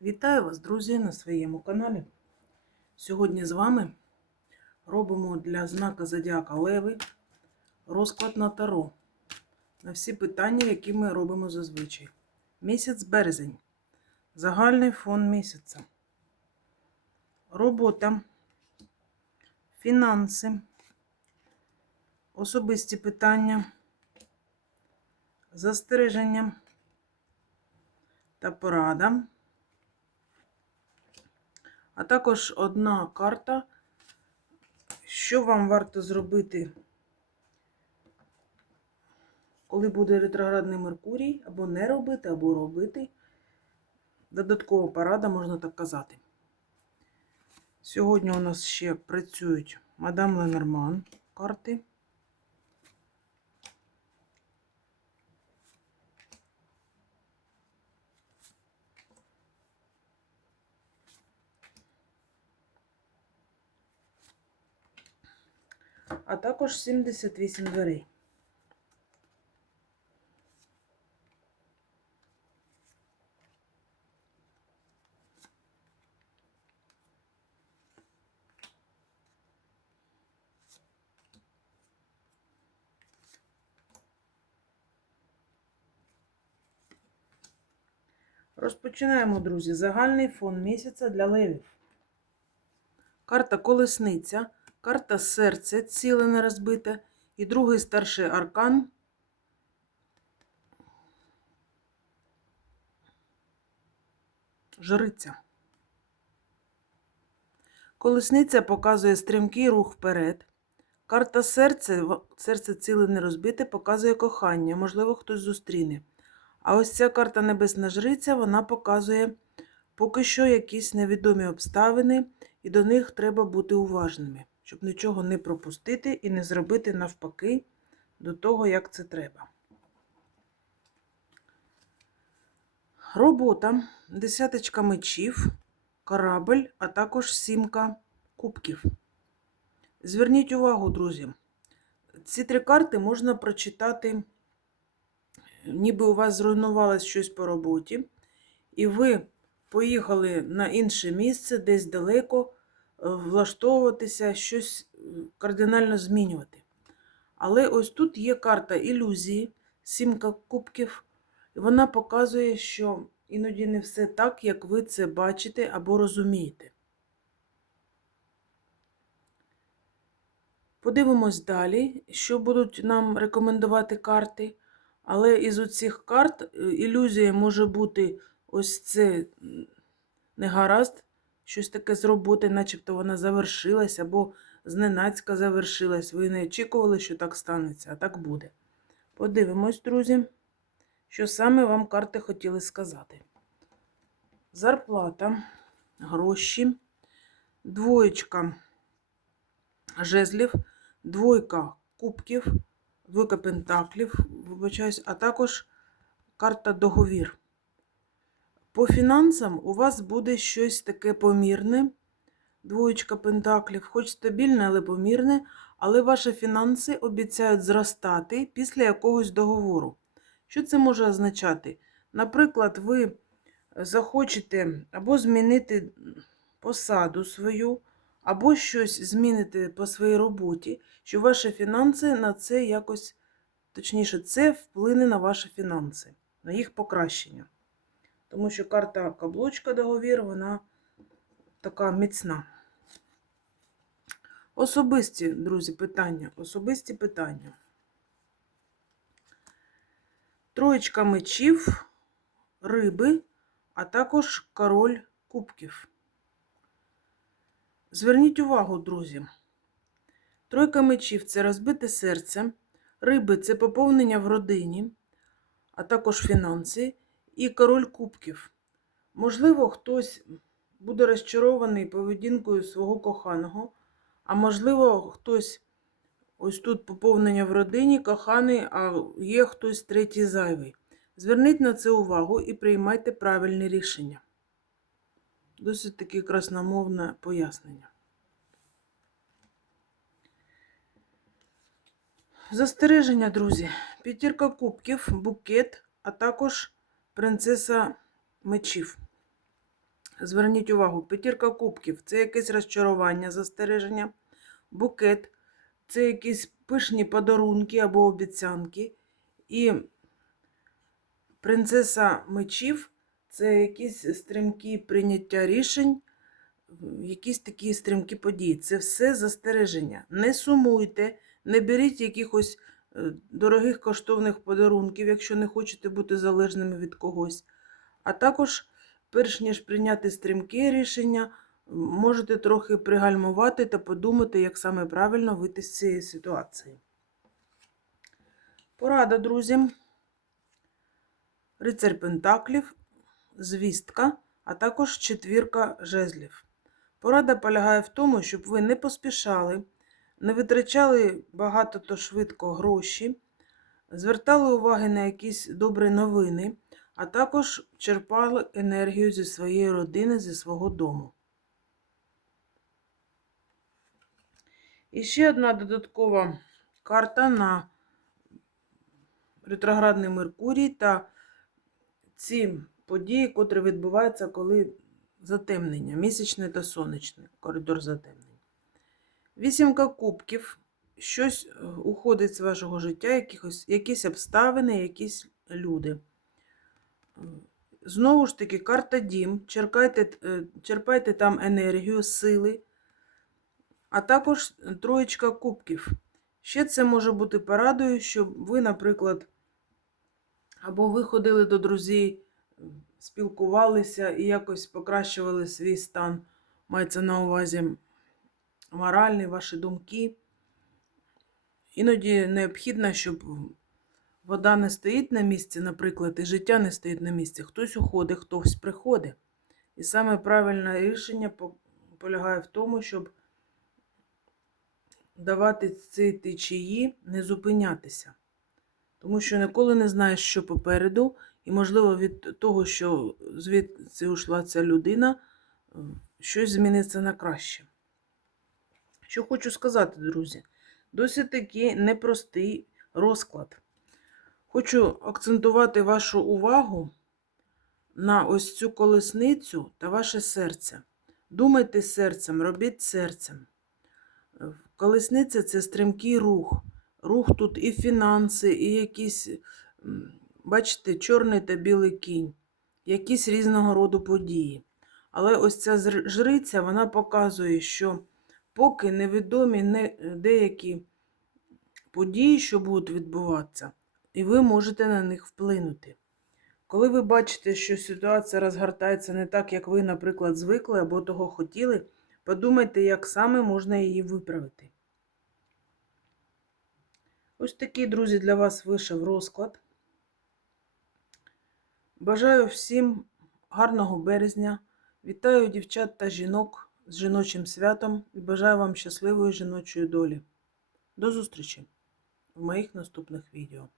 Вітаю вас, друзі, на своєму каналі. Сьогодні з вами робимо для знака Зодіака Леви розклад на таро на всі питання, які ми робимо зазвичай. Місяць березень. Загальний фон місяця. Робота, фінанси, особисті питання, застереження та порада. А також одна карта, що вам варто зробити, коли буде ретроградний Меркурій, або не робити, або робити. Додаткова порада, можна так казати. Сьогодні у нас ще працюють мадам Ленорман карти. А також 78 дверей. Розпочинаємо, друзі, загальний фон місяця для левів. Карта колесниця. Карта серце цілене розбите. І другий старший аркан. Жриця. Колесниця показує стрімкий рух вперед. Карта серце, серце цілене розбите, показує кохання, можливо, хтось зустріне. А ось ця карта Небесна Жриця, вона показує поки що якісь невідомі обставини, і до них треба бути уважними щоб нічого не пропустити і не зробити навпаки до того, як це треба. Робота, десяточка мечів, корабль, а також сімка кубків. Зверніть увагу, друзі, ці три карти можна прочитати, ніби у вас зруйнувалось щось по роботі, і ви поїхали на інше місце, десь далеко, влаштовуватися, щось кардинально змінювати. Але ось тут є карта ілюзії, сімка кубків, і вона показує, що іноді не все так, як ви це бачите або розумієте. Подивимось далі, що будуть нам рекомендувати карти. Але із оцих карт е, ілюзія може бути ось це негаразд, щось таке з роботи, начебто вона завершилась, або зненацька завершилась. Ви не очікували, що так станеться, а так буде. Подивимось, друзі, що саме вам карти хотіли сказати. Зарплата, гроші, двоєчка жезлів, двойка кубків, двойка пентаклів, вибачаюсь, а також карта договір. По фінансам у вас буде щось таке помірне, двоєчка пентаклів, хоч стабільне, але помірне, але ваші фінанси обіцяють зростати після якогось договору. Що це може означати? Наприклад, ви захочете або змінити посаду свою, або щось змінити по своїй роботі, що ваші фінанси на це якось, точніше, це вплине на ваші фінанси, на їх покращення. Тому що карта каблучка договір, вона така міцна. Особисті, друзі, питання. Особисті питання. Троєчка мечів, риби, а також король кубків. Зверніть увагу, друзі. Тройка мечів це розбите серце, риби це поповнення в родині, а також фінанси і король кубків. Можливо, хтось буде розчарований поведінкою свого коханого, а можливо, хтось ось тут поповнення в родині, коханий, а є хтось третій зайвий. Зверніть на це увагу і приймайте правильне рішення. Досить таке красномовне пояснення. Застереження, друзі. П'ятірка кубків, букет, а також принцеса мечів. Зверніть увагу, п'ятірка кубків це якесь розчарування, застереження, букет це якісь пишні подарунки або обіцянки. І принцеса мечів це якісь стрімкі прийняття рішень, якісь такі стрімкі події. Це все застереження. Не сумуйте, не беріть якихось дорогих коштовних подарунків, якщо не хочете бути залежними від когось. А також, перш ніж прийняти стрімке рішення, можете трохи пригальмувати та подумати, як саме правильно вийти з цієї ситуації. Порада, друзі. Рицарь Пентаклів, звістка, а також четвірка жезлів. Порада полягає в тому, щоб ви не поспішали, не витрачали багато та швидко гроші, звертали уваги на якісь добрі новини, а також черпали енергію зі своєї родини, зі свого дому. І ще одна додаткова карта на ретроградний Меркурій та ці події, котрі відбуваються, коли затемнення, місячне та сонячне, коридор затемнень. Вісімка кубків, щось е, уходить з вашого життя, якихось, якісь обставини, якісь люди. Е, Знову ж таки, карта Дім, черпайте, е, черпайте там енергію, сили, а також троєчка кубків. Ще це може бути порадою, щоб ви, наприклад, або ви ходили до друзів, спілкувалися і якось покращували свій стан. Мається на увазі моральні ваші думки. Іноді необхідно, щоб вода не стоїть на місці, наприклад, і життя не стоїть на місці. Хтось уходить, хтось приходить. І саме правильне рішення полягає в тому, щоб давати цій течії не зупинятися. Тому що ніколи не знаєш, що попереду, і, можливо, від того, що звідси ушла ця людина, щось зміниться на краще. Що хочу сказати, друзі, досить таки непростий розклад. Хочу акцентувати вашу увагу на ось цю колесницю та ваше серце. Думайте серцем, робіть серцем. Колесниця це стрімкий рух. Рух тут і фінанси, і якісь, бачите, чорний та білий кінь, якісь різного роду події. Але ось ця жриця, вона показує, що поки невідомі не, деякі події, що будуть відбуватися, і ви можете на них вплинути. Коли ви бачите, що ситуація розгортається не так, як ви, наприклад, звикли або того хотіли, подумайте, як саме можна її виправити. Ось такий, друзі, для вас вийшов розклад. Бажаю всім гарного березня. Вітаю дівчат та жінок з жіночим святом і бажаю вам щасливої жіночої долі. До зустрічі в моїх наступних відео.